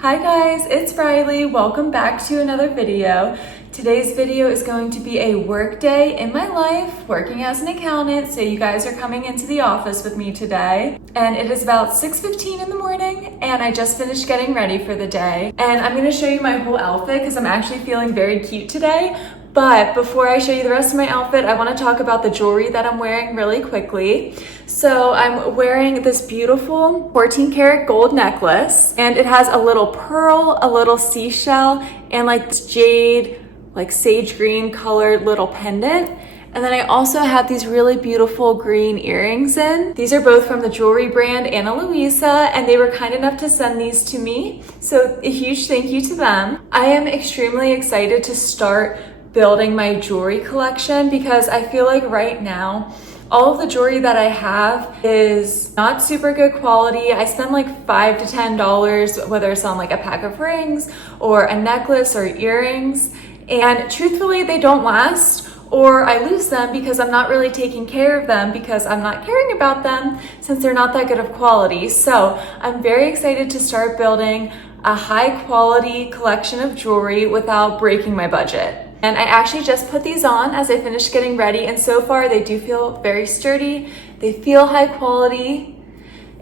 Hi guys, it's Riley. Welcome back to another video. Today's video is going to be a work day in my life working as an accountant. So you guys are coming into the office with me today. And it is about 6:15 in the morning and I just finished getting ready for the day. And I'm gonna show you my whole outfit because I'm actually feeling very cute today. But before I show you the rest of my outfit, I want to talk about the jewelry that I'm wearing really quickly. So I'm wearing this beautiful 14 karat gold necklace, and it has a little pearl, a little seashell, and like this jade, like sage green colored little pendant. And then I also have these really beautiful green earrings in. These are both from the jewelry brand Luisa, and they were kind enough to send these to me. So a huge thank you to them. I am extremely excited to start building my jewelry collection because I feel like right now all of the jewelry that I have is not super good quality. I spend like $5 to $10, whether it's on like a pack of rings or a necklace or earrings, and truthfully they don't last, or I lose them because I'm not really taking care of them because I'm not caring about them since they're not that good of quality. So I'm very excited to start building a high quality collection of jewelry without breaking my budget. And I actually just put these on as I finished getting ready, and so far they do feel very sturdy, they feel high quality.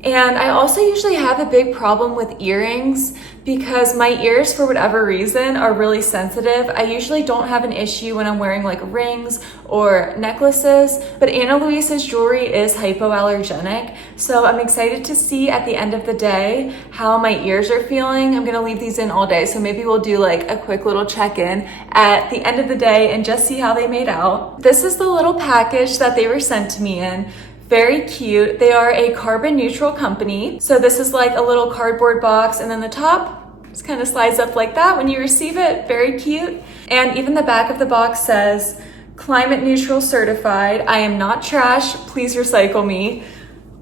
And I also usually have a big problem with earrings because my ears, for whatever reason, are really sensitive. I usually don't have an issue when I'm wearing like rings or necklaces, but Luisa's jewelry is hypoallergenic. So I'm excited to see at the end of the day how my ears are feeling. I'm gonna leave these in all day, so maybe we'll do like a quick little check-in at the end of the day and just see how they made out. This is the little package that they were sent to me in. Very cute. They are a carbon neutral company. So this is like a little cardboard box, and then the top just kind of slides up like that when you receive it. Very cute. And even the back of the box says, climate neutral certified. I am not trash. Please recycle me.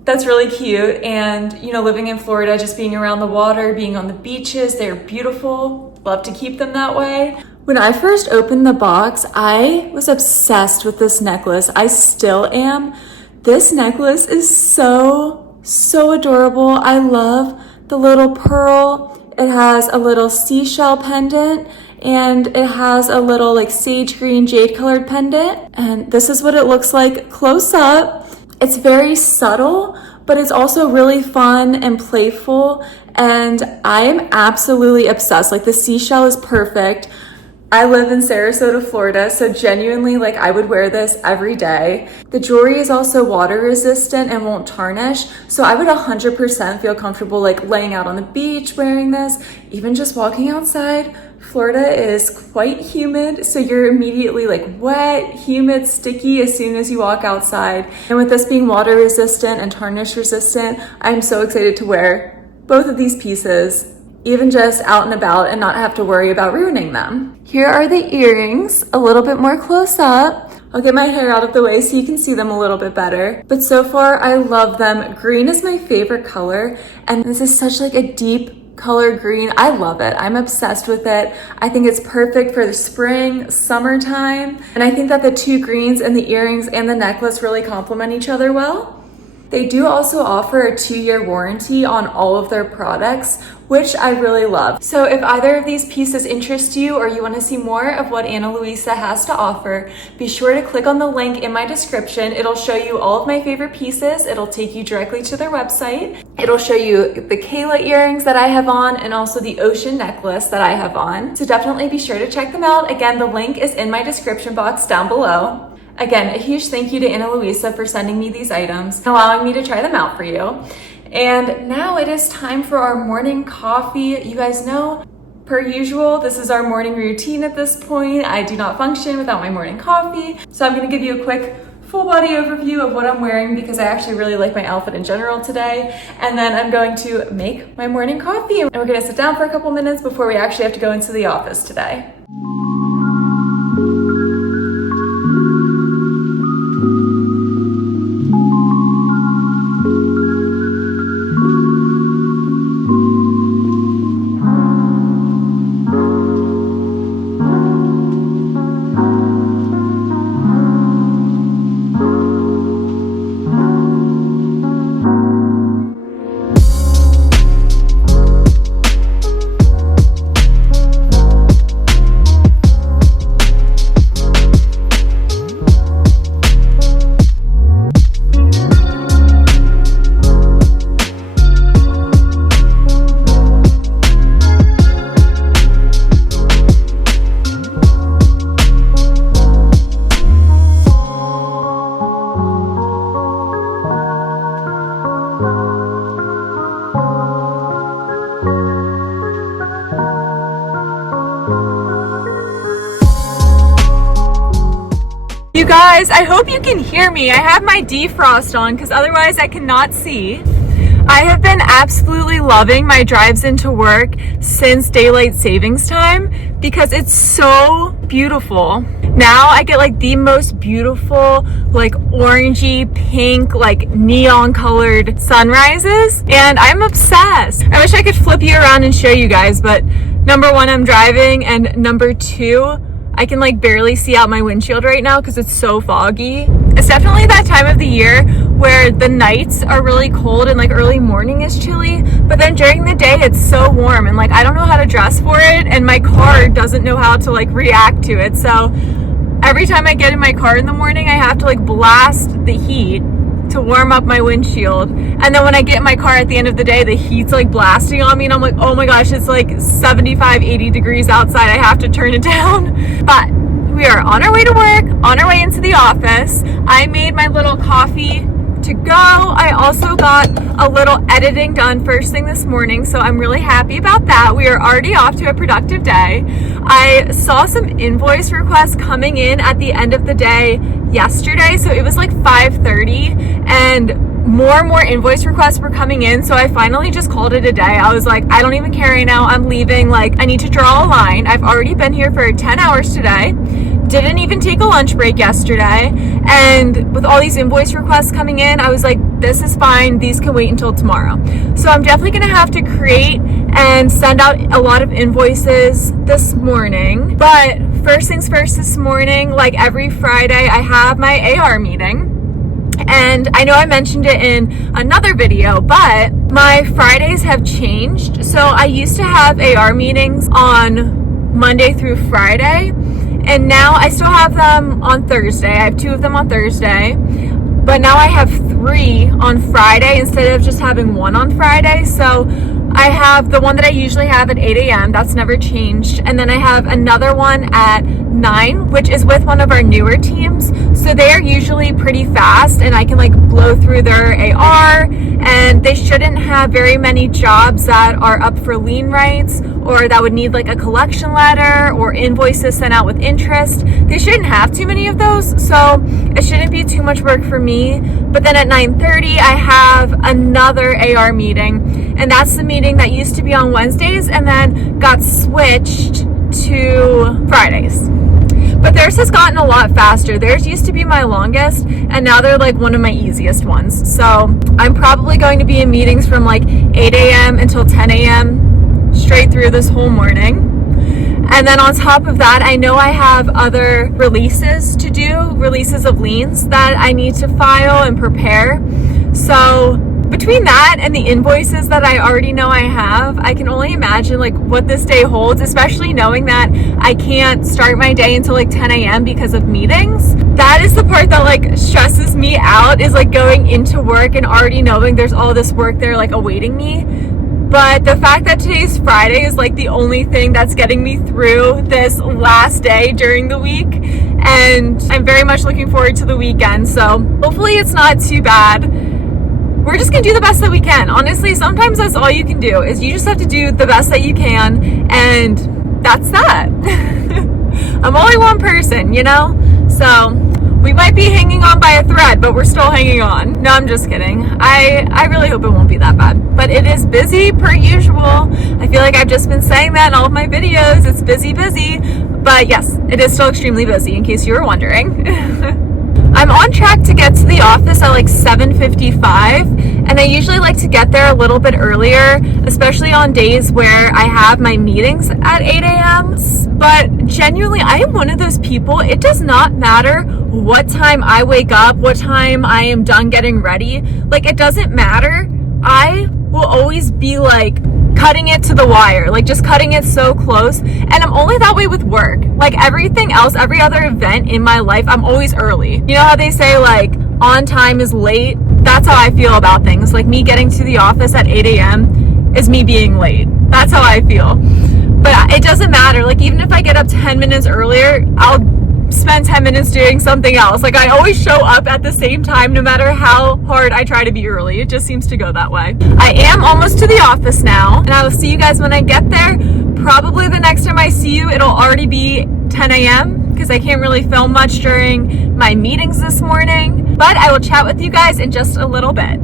That's really cute. And you know, living in Florida, just being around the water, being on the beaches, they're beautiful. Love to keep them that way. When I first opened the box, I was obsessed with this necklace. I still am. This necklace is so adorable. I love the little pearl. It has a little seashell pendant, and it has a little like sage green jade colored pendant. And this is what it looks like close up. It's very subtle, but it's also really fun and playful. And I am absolutely obsessed. Like the seashell is perfect. I live in Sarasota, Florida, so genuinely, like, I would wear this every day. The jewelry is also water resistant and won't tarnish, so I would 100% feel comfortable like laying out on the beach wearing this, even just walking outside. Florida is quite humid, so you're immediately like wet, humid, sticky as soon as you walk outside. And with this being water resistant and tarnish resistant, I'm so excited to wear both of these pieces, even just out and about, and not have to worry about ruining them. Here are the earrings, a little bit more close up. I'll get my hair out of the way so you can see them a little bit better. But so far, I love them. Green is my favorite color, and this is such like a deep color green. I love it. I'm obsessed with it. I think it's perfect for the spring, summertime, and I think that the two greens in the earrings and the necklace really complement each other well. They do also offer a 2-year warranty on all of their products, which I really love. So if either of these pieces interest you or you want to see more of what Luisa has to offer, be sure to click on the link in my description. It'll show you all of my favorite pieces. It'll take you directly to their website. It'll show you the Kayla earrings that I have on and also the ocean necklace that I have on. So definitely be sure to check them out. Again, the link is in my description box down below. Again, a huge thank you to Luisa for sending me these items and allowing me to try them out for you. And now it is time for our morning coffee. You guys know, per usual, this is our morning routine at this point. I do not function without my morning coffee. So I'm gonna give you a quick full body overview of what I'm wearing because I actually really like my outfit in general today. And then I'm going to make my morning coffee, and we're gonna sit down for a couple minutes before we actually have to go into the office today. You guys, I hope you can hear me. I have my defrost on because otherwise I cannot see. I have been absolutely loving my drives into work since daylight savings time because it's so beautiful. Now I get like the most beautiful, like orangey, pink, like neon colored sunrises, and I'm obsessed. I wish I could flip you around and show you guys, but number one, I'm driving, and number two, I can like barely see out my windshield right now because it's so foggy. It's definitely that time of the year where the nights are really cold and like early morning is chilly, but then during the day it's so warm, and like I don't know how to dress for it, and my car doesn't know how to like react to it. So every time I get in my car in the morning, I have to like blast the heat to warm up my windshield, and then when I get in my car at the end of the day, the heat's like blasting on me, and I'm like, oh my gosh, it's like 75, 80 degrees outside. I have to turn it down. But we are on our way to work, on our way into the office. I made my little coffee to go. I also got a little editing done first thing this morning, so I'm really happy about that. We are already off to a productive day. I saw some invoice requests coming in at the end of the day yesterday, so it was like 5:30, and more invoice requests were coming in, so I finally just called it a day. I was like, I don't even care right now, I'm leaving. Like, I need to draw a line. I've already been here for 10 hours today, didn't even take a lunch break yesterday, and with all these invoice requests coming in, I was like, this is fine, these can wait until tomorrow. So I'm definitely gonna have to create and send out a lot of invoices this morning. But first things first, this morning, like every Friday, I have my AR meeting. And I know I mentioned it in another video, but my Fridays have changed. So I used to have AR meetings on Monday through Friday, and now I still have them on Thursday. I have 2 of them on Thursday, but now I have 3 on Friday instead of just having 1 on Friday. So I have the one that I usually have at 8 a.m. That's never changed. And then I have another one at 9, which is with one of our newer teams. So they are usually pretty fast, and I can like blow through their AR, and they shouldn't have very many jobs that are up for lien rights or that would need like a collection letter or invoices sent out with interest. They shouldn't have too many of those, so it shouldn't be too much work for me. But then at 9:30, I have another AR meeting, and that's the meeting that used to be on Wednesdays and then got switched to Fridays. But theirs has gotten a lot faster. Theirs used to be my longest, and now they're like one of my easiest ones. So I'm probably going to be in meetings from like 8 a.m. until 10 a.m. straight through this whole morning. And then on top of that, I know I have other releases to do, releases of liens that I need to file and prepare. So between that and the invoices that I already know I have, I can only imagine like what this day holds, especially knowing that I can't start my day until like 10 a.m. because of meetings. That is the part that like stresses me out, is like going into work and already knowing there's all this work there like awaiting me. But the fact that today's Friday is like the only thing that's getting me through this last day during the week, and I'm very much looking forward to the weekend, so hopefully it's not too bad. We're just gonna do the best that we can. Honestly, sometimes that's all you can do, is you just have to do the best that you can, and that's that. I'm only one person, you know? So we might be hanging on by a thread, but we're still hanging on. No, I'm just kidding. I really hope it won't be that bad. But it is busy per usual. I feel like I've just been saying that in all of my videos. It's busy. But yes, it is still extremely busy, in case you were wondering. I'm on track to get to the office at like 7:55, and I usually like to get there a little bit earlier, especially on days where I have my meetings at 8 a.m. But genuinely, I am one of those people, it does not matter what time I wake up, what time I am done getting ready. Like, it doesn't matter. I will always be like cutting it to the wire, like just cutting it so close. And I'm only that way with work. Like everything else, every other event in my life, I'm always early. You know how they say like on time is late? That's how I feel about things. Like me getting to the office at 8 a.m. is me being late. That's how I feel. But it doesn't matter. Like even if I get up 10 minutes earlier, I'll spend 10 minutes doing something else. Like I always show up at the same time, no matter how hard I try to be early. It just seems to go that way. I am almost to the office now, and I will see you guys when I get there. Probably the next time I see you, it'll already be 10 a.m. because I can't really film much during my meetings this morning, but I will chat with you guys in just a little bit.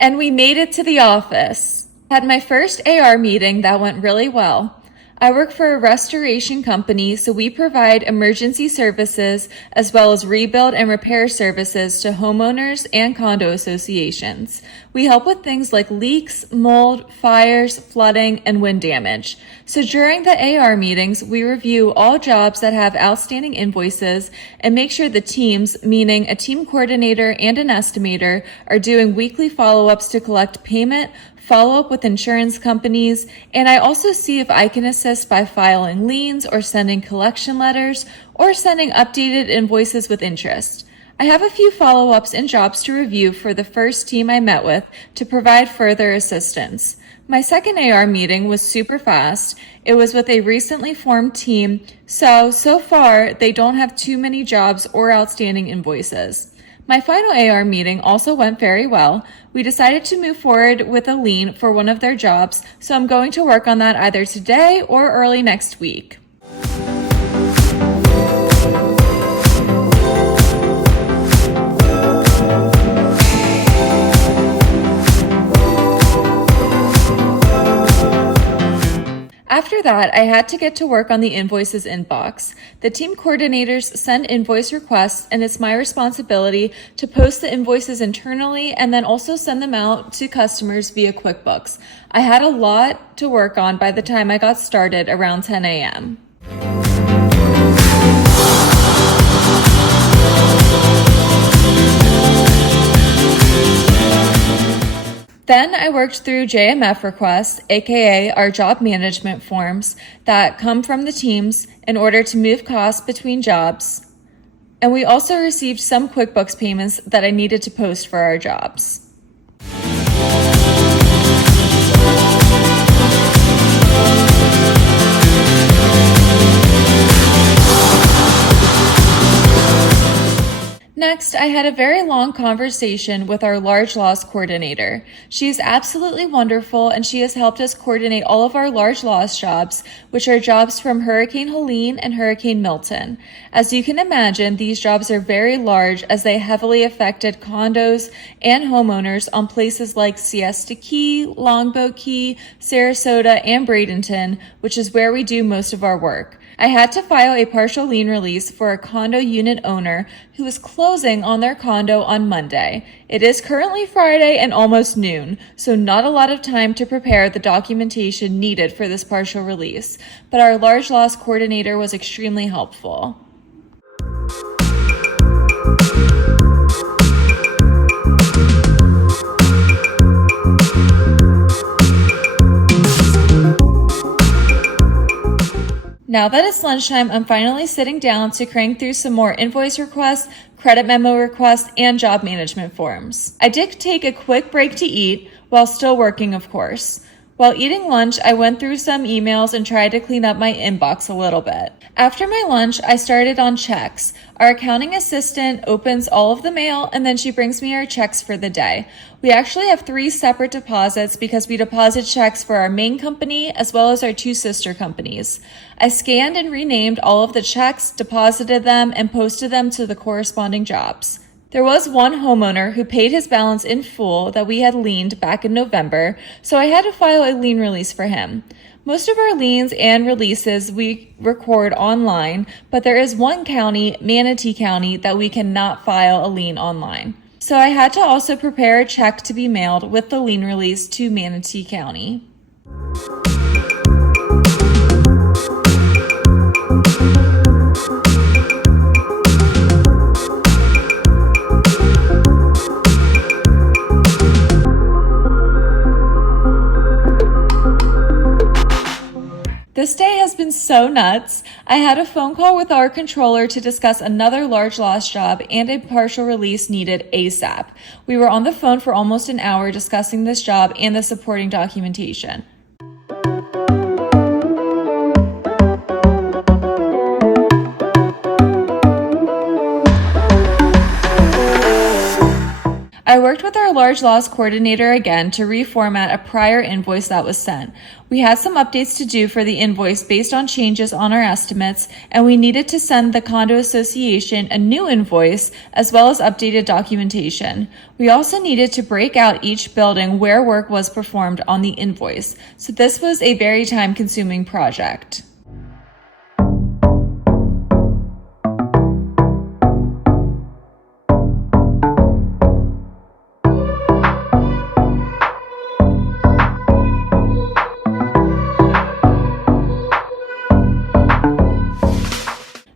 And we made it to the office. Had my first AR meeting that went really well. I work for a restoration company, so we provide emergency services as well as rebuild and repair services to homeowners and condo associations. We help with things like leaks, mold, fires, flooding, and wind damage. So during the AR meetings, we review all jobs that have outstanding invoices and make sure the teams, meaning a team coordinator and an estimator, are doing weekly follow-ups to collect payment, follow up with insurance companies, and I also see if I can assist by filing liens or sending collection letters or sending updated invoices with interest. I have a few follow-ups and jobs to review for the first team I met with to provide further assistance. My second AR meeting was super fast. It was with a recently formed team, so far they don't have too many jobs or outstanding invoices. My final AR meeting also went very well. We decided to move forward with a lien for one of their jobs, so I'm going to work on that either today or early next week. After that, I had to get to work on the invoices inbox. The team coordinators send invoice requests, and it's my responsibility to post the invoices internally and then also send them out to customers via QuickBooks. I had a lot to work on by the time I got started around 10 a.m. Then I worked through JMF requests, aka our job management forms that come from the teams in order to move costs between jobs. And we also received some QuickBooks payments that I needed to post for our jobs. Next, I had a very long conversation with our large loss coordinator. She is absolutely wonderful, and she has helped us coordinate all of our large loss jobs, which are jobs from Hurricane Helene and Hurricane Milton. As you can imagine, these jobs are very large as they heavily affected condos and homeowners on places like Siesta Key, Longboat Key, Sarasota, and Bradenton, which is where we do most of our work. I had to file a partial lien release for a condo unit owner who is closing on their condo on Monday. It is currently Friday and almost noon, so not a lot of time to prepare the documentation needed for this partial release, but our large loss coordinator was extremely helpful. Now that it's lunchtime, I'm finally sitting down to crank through some more invoice requests, credit memo requests, and job management forms. I did take a quick break to eat while still working, of course. While eating lunch, I went through some emails and tried to clean up my inbox a little bit. After my lunch, I started on checks. Our accounting assistant opens all of the mail and then she brings me our checks for the day. We actually have 3 separate deposits because we deposit checks for our main company as well as our 2 sister companies. I scanned and renamed all of the checks, deposited them, and posted them to the corresponding jobs. There was one homeowner who paid his balance in full that we had liened back in November, so I had to file a lien release for him. Most of our liens and releases we record online, but there is one county, Manatee County, that we cannot file a lien online. So I had to also prepare a check to be mailed with the lien release to Manatee County. This day has been so nuts. I had a phone call with our controller to discuss another large loss job and a partial release needed ASAP. We were on the phone for almost an hour discussing this job and the supporting documentation. I worked with our large loss coordinator again to reformat a prior invoice that was sent. We had some updates to do for the invoice based on changes on our estimates, and we needed to send the condo association a new invoice as well as updated documentation. We also needed to break out each building where work was performed on the invoice. So this was a very time-consuming project.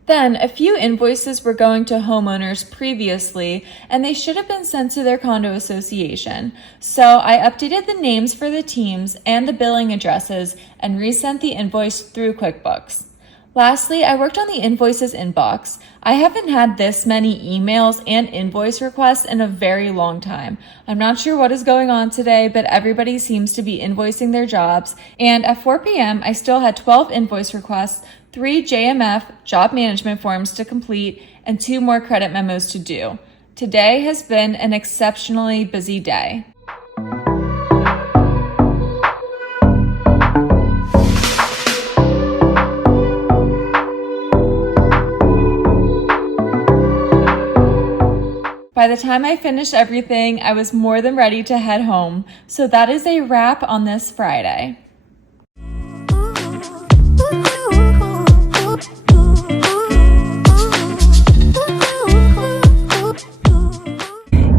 Then, a few invoices were going to homeowners previously, and they should have been sent to their condo association. So I updated the names for the teams and the billing addresses and resent the invoice through QuickBooks. Lastly, I worked on the invoices inbox. I haven't had this many emails and invoice requests in a very long time. I'm not sure what is going on today, but everybody seems to be invoicing their jobs. And at 4 p.m., I still had 12 invoice requests, 3 JMF job management forms to complete, and 2 more credit memos to do. Today has been an exceptionally busy day. By the time I finished everything, I was more than ready to head home. So that is a wrap on this Friday.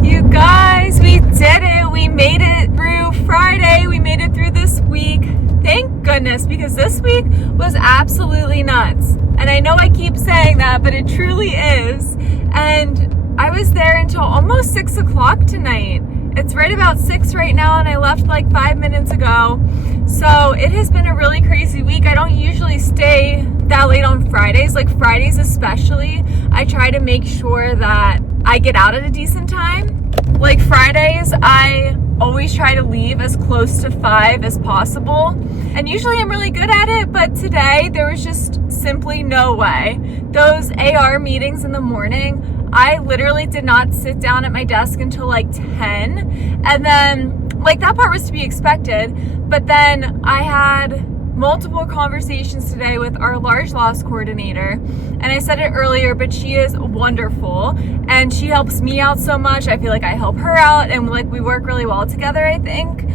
You guys, we did it. We made it through Friday. We made it through this week. Thank goodness, because this week was absolutely nuts. And I know I keep saying that, but it truly is. And I was there until almost 6 o'clock tonight. It's right about 6 right now, and I left like 5 minutes ago. So it has been a really crazy week. I don't usually stay that late on Fridays, like Fridays especially. I try to make sure that I get out at a decent time. Like Fridays, I always try to leave as close to 5 as possible. And usually I'm really good at it, but today there was just simply no way. Those AR meetings in the morning, I literally did not sit down at my desk until like 10. And then, like, that part was to be expected. But then I had multiple conversations today with our large loss coordinator. And I said it earlier, but she is wonderful. And she helps me out so much. I feel like I help her out. And like, we work really well together, I think.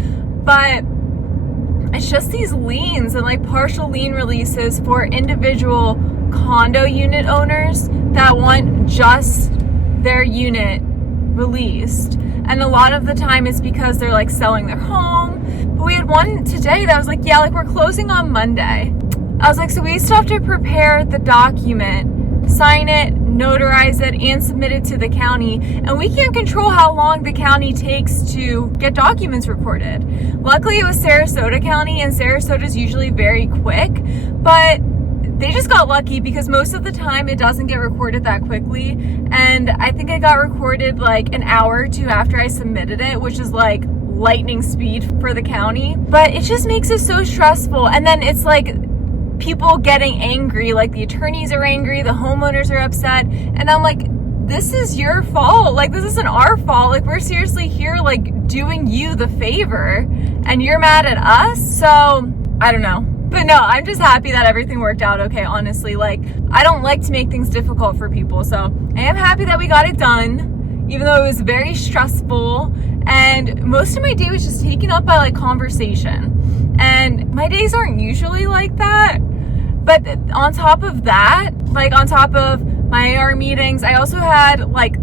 But it's just these liens and like partial lien releases for individual condo unit owners that want just their unit released. And a lot of the time it's because they're like selling their home. But we had one today that was like, yeah, like we're closing on Monday. I was like, so we still have to prepare the document, sign it, notarize it, and submit it to the county. And we can't control how long the county takes to get documents recorded. Luckily, it was Sarasota County, and Sarasota is usually very quick, but they just got lucky because most of the time it doesn't get recorded that quickly. And I think it got recorded like an hour or 2 after I submitted it, which is like lightning speed for the county. But it just makes it so stressful. And then it's like people getting angry, like the attorneys are angry, the homeowners are upset. And I'm like, this is your fault. Like, this isn't our fault. Like, we're seriously here, like, doing you the favor, and you're mad at us. So I don't know. But no, I'm just happy that everything worked out okay, honestly. Like, I don't like to make things difficult for people. So I am happy that we got it done, even though it was very stressful. And most of my day was just taken up by like conversation. And my days aren't usually like that. But on top of that, like on top of my AR meetings, I also had like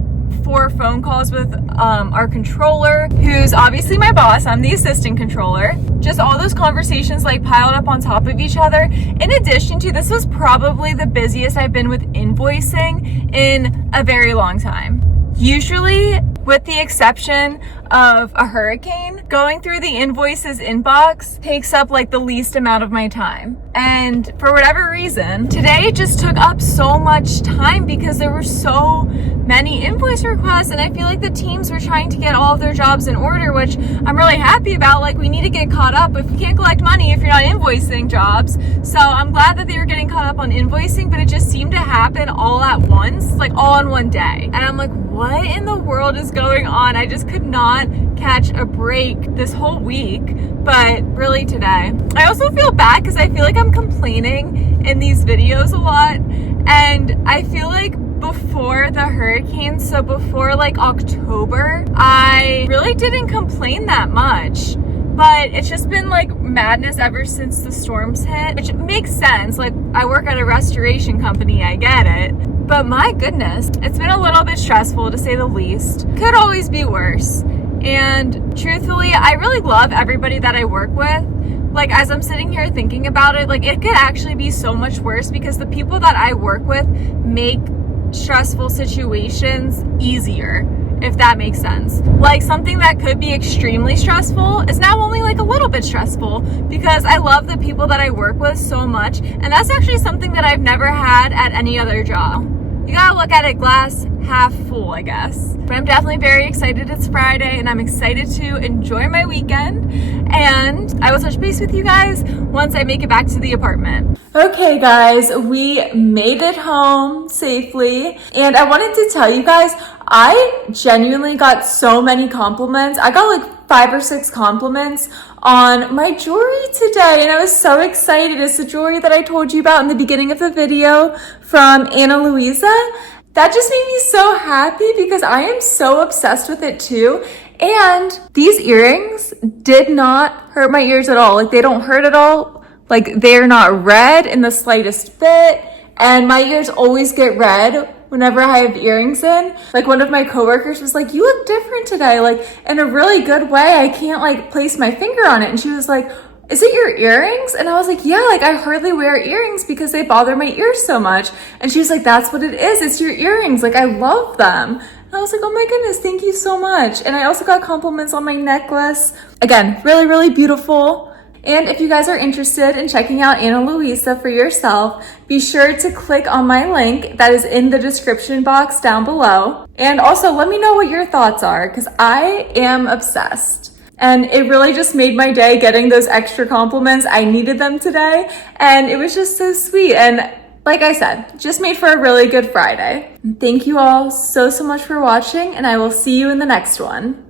4 phone calls with our controller, who's obviously my boss. I'm the assistant controller. Just all those conversations like piled up on top of each other. In addition to, this was probably the busiest I've been with invoicing in a very long time. Usually, with the exception of a hurricane, going through the invoices inbox takes up like the least amount of my time. And for whatever reason, today it just took up so much time because there were so many invoice requests, and I feel like the teams were trying to get all of their jobs in order, which I'm really happy about. Like, we need to get caught up. If you can't collect money if you're not invoicing jobs. So I'm glad that they were getting caught up on invoicing, but it just seemed to happen all at once, like all in one day. And I'm like, what in the world is going on? I just could not catch a break this whole week, but really today. I also feel bad because I feel like I'm complaining in these videos a lot, and I feel like before the hurricane, so before like October, I really didn't complain that much. But it's just been like madness ever since the storms hit, which makes sense. Like, I work at a restoration company, I get it. But my goodness, it's been a little bit stressful to say the least. Could always be worse. And truthfully, I really love everybody that I work with. Like, as I'm sitting here thinking about it, like, it could actually be so much worse because the people that I work with make stressful situations easier, if that makes sense. Like, something that could be extremely stressful is now only like a little bit stressful because I love the people that I work with so much, and that's actually something that I've never had at any other job. You gotta look at it glass half full, I guess. But I'm definitely very excited it's Friday, and I'm excited to enjoy my weekend, and I will touch base with you guys once I make it back to the apartment. Okay guys, we made it home safely, and I wanted to tell you guys, I genuinely got so many compliments. I got like 5 or 6 compliments on my jewelry today, and I was so excited. It's the jewelry that I told you about in the beginning of the video from Luisa. That just made me so happy because I am so obsessed with it too. And these earrings did not hurt my ears at all. Like, they don't hurt at all. Like, they're not red in the slightest bit. And my ears always get red whenever I have earrings in. Like, one of my coworkers was like, you look different today, like in a really good way. I can't like place my finger on it. And she was like, is it your earrings? And I was like, yeah, like I hardly wear earrings because they bother my ears so much. And she was like, that's what it is. It's your earrings. Like, I love them. And I was like, oh my goodness, thank you so much. And I also got compliments on my necklace. Again, really, really beautiful. And if you guys are interested in checking out Luisa for yourself, be sure to click on my link that is in the description box down below. And also let me know what your thoughts are because I am obsessed. And it really just made my day getting those extra compliments. I needed them today, and it was just so sweet. And like I said, just made for a really good Friday. Thank you all so much for watching, and I will see you in the next one.